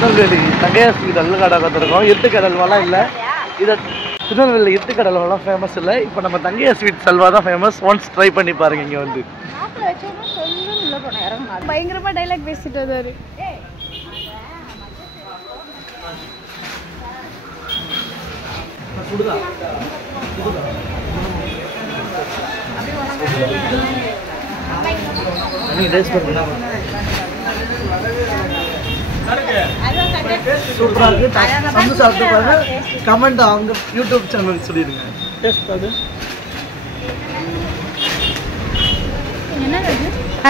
திருநெல்வேலி தங்கையா sweet halwa பார்த்துருக்கோம். இருட்டுக்கடை அல்வாலாம் இல்லை. இதை திருநெல்வேலி இருட்டுக்கடை அல்வாலாம் ஃபேமஸ் இல்லை. இப்போ நம்ம தங்கையா ஸ்வீட் அல்வா தான் ஃபேமஸ். ஒன்ஸ் ட்ரை பண்ணி பாருங்க. இங்கே வந்து பயங்கரமா டைலாக் பேசிட்டு வந்தாரு. சூப்பரா இருக்கு. வந்து சாப்பிட்டு பாருங்க. கமெண்ட் அவங்க யூடியூப் சேனலுக்கு சொல்லிடுங்க. டேஸ்ட் அது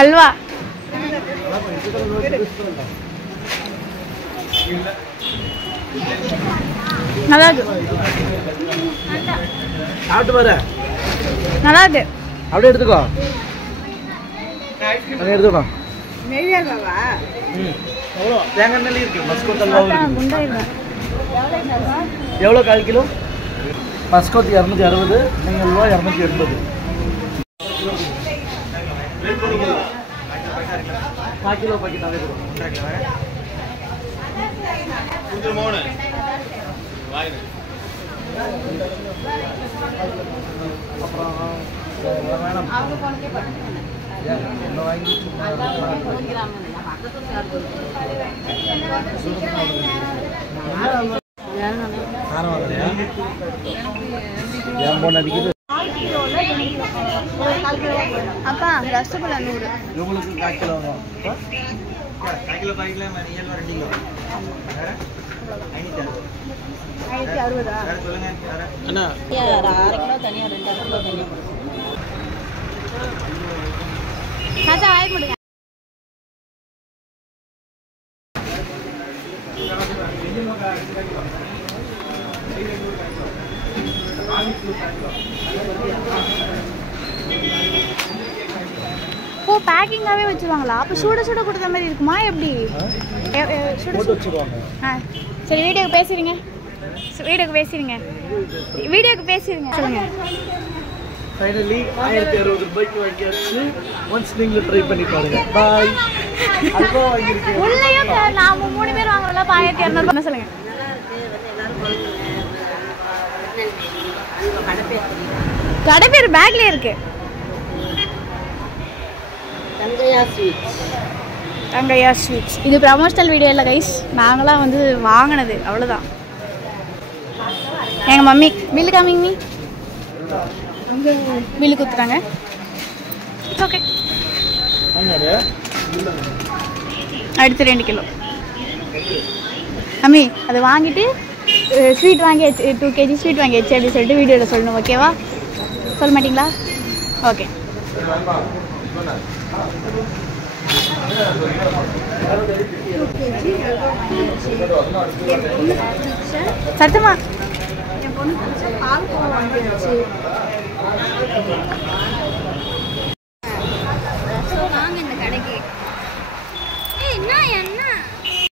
அல்வா நல்லா இருக்கு. சாப்பிட்டு பாரு. நல்லா இருக்கு. அப்படியே எடுத்துக்கோ. எடுத்துக்கோ. தேங்காய் நெல்லி இருக்கு. மஸ்கோத் அல்வா எவ்வளோ 1/4 கிலோ? மஸ்கோத் 260, நீங்கள் அல்வா 280. 1/4 கிலோ பாக்கெட்டாகவே கொடுக்கும். அப்பா ரசகுல்லா 100. உங்களுக்கு 1/4 கிலோ. 1/4 கிலோ பாக்கெட்ல மணியல் 2 கிலோ. வேற 560. வேற சொல்லுங்க. அண்ணா 6 கிலோ தனியா 2 கிலோ தனியா. சாச்சா ஆயிரம் கொடுங்க. ஓ பேக்கிங்காவே வச்சிருவாங்களா? அப்ப சுட சுட கொடுத்த மாதிரி இருக்குமா எப்படி? போட்டு வச்சிருவாங்க. சரி வீடியோக்கு பேசிடுங்க. வீடியோக்கு பேசிடுங்க. சொல்லுங்க. ஃபைனலி 1060 ரூபாய்க்கு வாங்கியாச்சு. ஒன்ஸ் நீங்க ட்ரை பண்ணி பாருங்க. பாய். அல்வா வாங்கிருக்கேன். உள்ளேயும் நாம 3 பேர் வாங்குறோம்ல 1200 பண்ண சொல்லுங்க. கடை பேர் பேக்லயே இருக்கு. தங்கையா ஸ்வீட்ஸ். இது ப்ரமோஷனல் வீடியோ இல்லை கைஸ். நாங்களாம் வந்து வாங்கினது அவ்வளோதான். எங்கள் மம்மி பில்லு காமிங்க. பில்லு கொடுத்துட்டாங்க. ஓகே அடுத்து 2 கிலோ. மம்மி அதை வாங்கிட்டு ஸ்வீட் வாங்கியாச்சு. 2 kg ஸ்வீட் வாங்கியாச்சு அப்படின்னு சொல்லிட்டு வீடியோவில் சொல்லணும். ஓகேவா? சொல்ல மாட்டிங்களா? ஓகே. சத்தமா என் பொண்ணு பால் கோவா வாங்கியாச்சு.